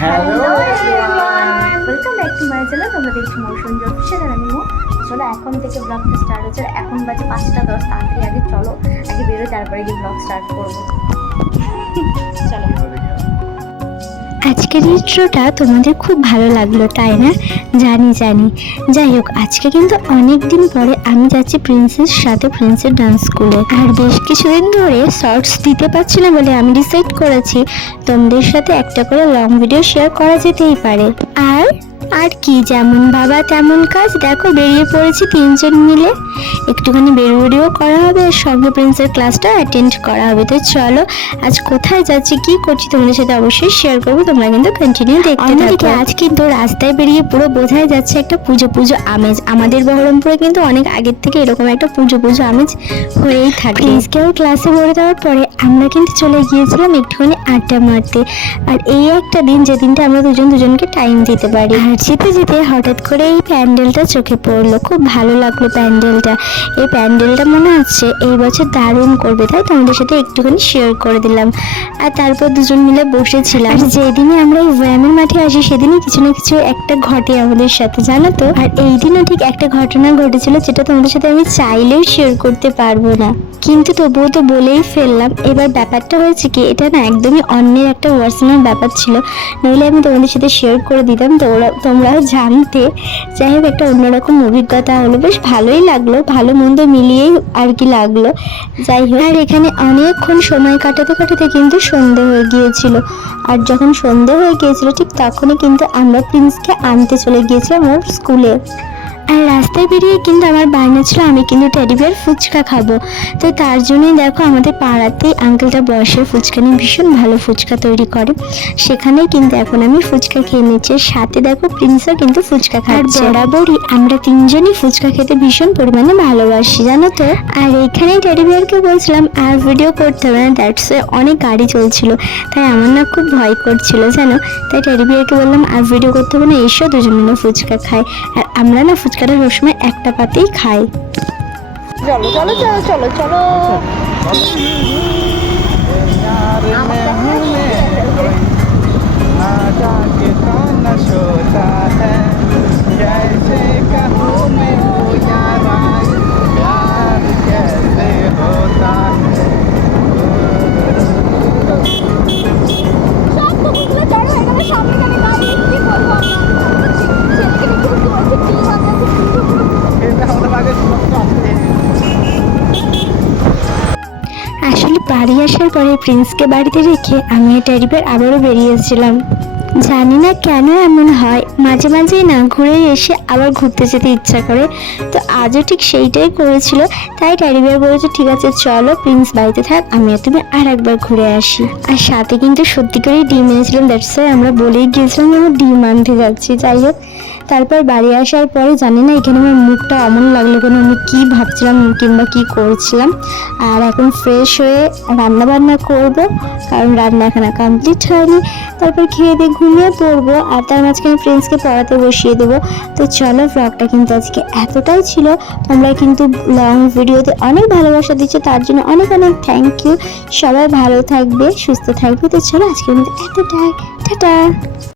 Hello welcome back to my channel তোমরা দেখছ মৌসুম অফিসিয়াল আর আমি চলো এখন থেকে ব্লগটা স্টার্ট হচ্ছে। এখন বাজে পাঁচটা দশ তাড়াতাড়ি আগে চলো আগে বেরো তারপরে গিয়ে ব্লগ স্টার্ট করব। আজকের ইন্ট্রোটা তোমাদের খুব ভালো লাগল, তাই না? জানি জানি। যাই হোক, আজকে কিন্তু অনেক দিন পরে আমি যাচ্ছি প্রিন্সের সাথে প্রিন্সের ডান্স স্কুলে আর বেশ কিছুদিন ধরে শর্টস দিতে পারছি না বলে আমি ডিসাইড করেছি, তোমাদের সাথে একটা করে লং ভিডিও শেয়ার করা যেতেই পারে। আর আর কি যেমন বাবা তেমন কাজ। দেখো বেরিয়ে পড়েছি তিনজন মিলে। একটুখানি বেরোবেরিও করা হবে আর সঙ্গে প্রিন্সের ক্লাসটা অ্যাটেন্ড করা হবে। তো চলো আজ কোথায় যাচ্ছি কি করছি তোমাদের সাথে অবশ্যই শেয়ার করব। তোমরা কিন্তু কন্টিনিউ দেখতে থাকো। আজ কিন্তু রাস্তায় বেরিয়ে পুরো বোঝাই যাচ্ছে একটা পুজো পুজো আমেজ। আমাদের বহরমপুরে কিন্তু অনেক আগের থেকে এরকম একটা পুজো পুজো আমেজ হয়েই থাকে। প্রিন্সকেও ক্লাসে ভরে দেওয়ার পরে আমরা কিন্তু চলে গিয়েছিলাম একটুখানি আড্ডা মারতে। আর এই একটা দিন যে দিনটা আমরা দুজন দুজনকে টাইম দিতে পারি। আর যেতে যেতে হঠাৎ করে এই প্যান্ডেলটা চোখে পড়ল। খুব ভালো লাগল প্যান্ডেলটা। এই প্যান্ডেলটা মনে হচ্ছে এই বছর দারুণ করবে, তাই তোমাদের সাথে একটুখানি শেয়ার করে দিলাম। আর তারপর দুজন মিলে বসেছিলাম। আর যেদিনই আমরা এই ব্যায়ামের মাঠে আসি, সেদিনই কিছু না কিছু একটা ঘটে আমাদের সাথে, জানো তো? আর এই দিনও ঠিক একটা ঘটনা ঘটেছিল, যেটা তোমাদের সাথে আমি চাইলেও শেয়ার করতে পারব না। কিন্তু তবুও তো বলেই ফেললাম, এবার ব্যাপারটা হয়েছে কি, এটা না একদমই অন্যের একটা পার্সোনাল ব্যাপার ছিল। নইলে আমি তোমাদের সাথে শেয়ার করে দিতাম তোমরা তোমরাও জানতে যাই হোক একটা অন্যরকম অভিজ্ঞতা হলো বেশ ভালোই লাগল, ভালো মন্দ মিলিয়েই আর কি লাগল। যাই হোক, আর এখানে অনেকক্ষণ সময় কাটাতে কাটাতে কিন্তু সন্ধে হয়ে গিয়েছিল। আর যখন সন্ধে হয়ে গিয়েছিল, ঠিক তখনই কিন্তু আমরা প্রিন্সকে আনতে চলে গিয়েছিলাম ওর স্কুলে। আর রাস্তায় বেরিয়ে কিন্তু আমার বায়না ছিল আমি কিন্তু টেডিবিয়ার ফুচকা খাব। তো তার জন্যই দেখো আমাদের পাড়াতেই আঙ্কেলটা বসে ফুচকা নিয়ে ভীষণ ভালো ফুচকা তৈরি করে। সেখানেই কিন্তু এখন আমি ফুচকা খেয়ে নিচ্ছি। সাথে দেখো প্রিন্সও কিন্তু ফুচকা খাচ্ছে। বরাবরই আমরা তিনজনই ফুচকা খেতে ভীষণ পরিমাণে ভালোবাসি জানো তো? আর এইখানেই টেডিবিয়ারকে বলছিলাম আর ভিডিও করতে হবে না দ্যাটস অনেক গাড়ি চলছিল। তাই আমার না খুব ভয় করছিল জানো? তাই টেডিবিয়ারকে বললাম আর ভিডিও করতে হবে না এসো দুজন মিলে ফুচকা খাই। আর আমরা না ফুচকাটা সবসময় একটা পাতেই খাই চলো চলো চলো চলো চলো। বাড়ি আসার পরে প্রিন্সকে বাড়িতে রেখে আমি টেরিবের আবারও বেরিয়েছিলাম জানি না কেন এমন হয়। মাঝে মাঝেই না ঘুরে এসে আবার ঘুরতে যেতে ইচ্ছা করে। তো আজও ঠিক সেইটাই করেছিল। তাই টেরিবিয়ার বলেছে, ঠিক আছে, চলো প্রিন্স, বাড়িতে থাক। আমি আর তুমি আর একবার ঘুরে আসি। আর সাথে কিন্তু সত্যি করেই ডিম এনেছিলাম। দ্যাটস ওয়াই আমরা বলেই গিয়েছিলাম যে আমরা ডিম আনতে যাচ্ছি। যাই হোক, তারপর বাড়ি আসার পরে জানি না এখানে আমার মুখটা অমন লাগল কেন, আমি কী ভাবছিলাম কিংবা কী করছিলাম। আর এখন ফ্রেশ হয়ে রান্না বান্না করব। কারণ রান্না এখানে কমপ্লিট হয়নি। তারপর খেয়ে দিয়ে ঘুমিয়ে পড়ব আর তার মাঝখানে ফ্রেন্ডসকে পড়াতে বসিয়ে দেবো। তো চলো ব্লগটা কিন্তু আজকে এতটাই ছিল। তোমরা কিন্তু লং ভিডিওতে অনেক ভালোবাসা দিচ্ছ, তার জন্য অনেক অনেক থ্যাংক ইউ সবাই ভালো থাকবে, সুস্থ থাকবে। তো চলো আজকে কিন্তু এতটাই। টাটা!